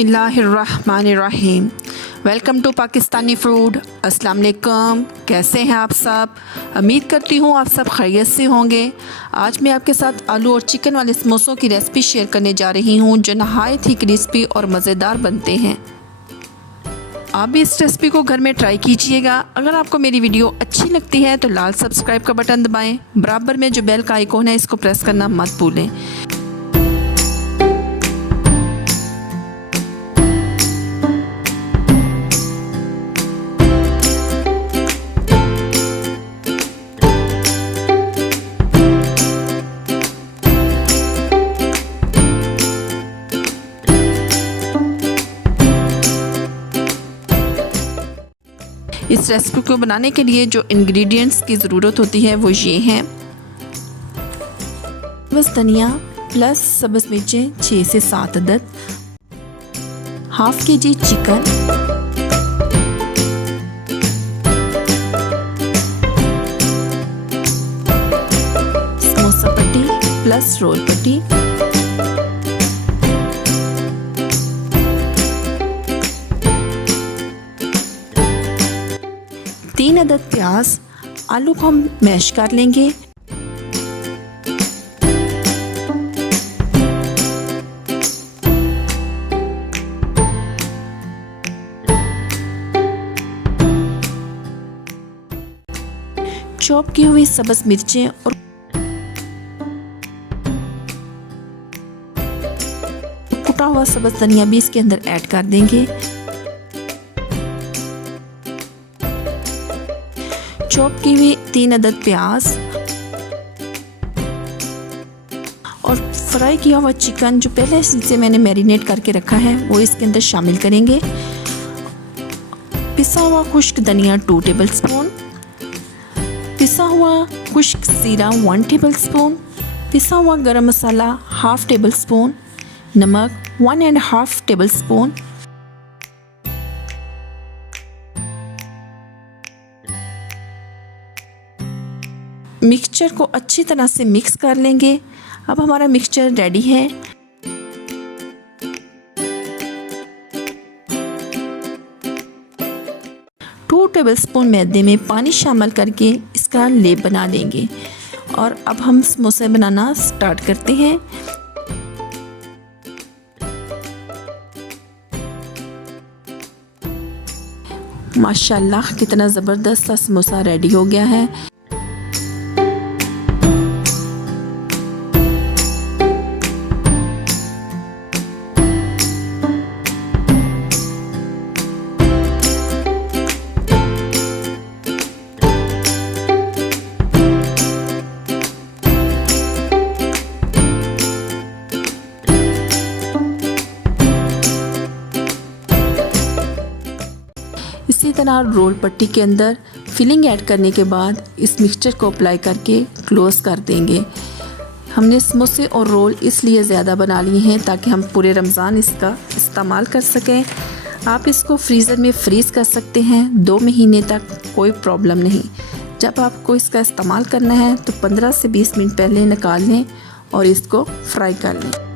बिस्मिल्लाहिर्रहमानिर्रहीम। Welcome to Pakistani food. अस्सलाम वालेकुम। कैसे हैं आप सब? उम्मीद करती हूँ आप सब खैरियत से होंगे। आज मैं आपके साथ आलू और चिकन वाले समोसों की रेसिपी शेयर करने जा रही हूँ जो नहायत ही क्रिस्पी और मज़ेदार बनते हैं। आप भी इस रेसिपी को घर में ट्राई कीजिएगा। अगर आपको मेरी वीडियो अच्छी लगती है तो लाल सब्सक्राइब का बटन दबाएं। बराबर में जो बेल का आइकॉन है इसको प्रेस करना मत भूलें। इस रेसिपी को बनाने के लिए जो इंग्रेडिएंट्स की ज़रूरत होती है वो ये हैं: बस धनिया प्लस सब्ज़ मिर्चें 6 से 7 अदद, हाफ केजी चिकन, समोसा पट्टी प्लस रोल पट्टी, तीन अदद प्याज। आलू को हम मैश कर लेंगे। चॉप की हुई सब्ज़ मिर्चें और कुटा हुआ सब्ज़ धनिया भी इसके अंदर ऐड कर देंगे। चॉप की हुई 3 अदद प्याज और फ्राई किया हुआ चिकन जो पहले से मैंने मैरिनेट करके रखा है वो इसके अंदर शामिल करेंगे। पिसा हुआ खुश्क धनिया 2 टेबलस्पून, पिसा हुआ खुश्क जीरा 1 टेबलस्पून, पिसा हुआ गरम मसाला 1/2 टेबलस्पून, नमक 1.5 टेबलस्पून, मिक्सचर को अच्छी तरह से मिक्स कर लेंगे। अब हमारा मिक्सचर रेडी है। टू टेबलस्पून मैदे में पानी शामिल करके इसका लेप बना लेंगे और अब हम समोसे बनाना स्टार्ट करते हैं। माशाल्लाह कितना ज़बरदस्त सा समोसा रेडी हो गया है। इसी तरह रोल पट्टी के अंदर फिलिंग ऐड करने के बाद इस मिक्सचर को अप्लाई करके क्लोज़ कर देंगे। हमने समोसे और रोल इसलिए ज़्यादा बना लिए हैं ताकि हम पूरे रमज़ान इसका इस्तेमाल कर सकें। आप इसको फ्रीज़र में फ्रीज़ कर सकते हैं 2 महीने तक, कोई प्रॉब्लम नहीं। जब आपको इसका इस्तेमाल करना है तो 15 से 20 मिनट पहले निकाल लें और इसको फ्राई कर लें।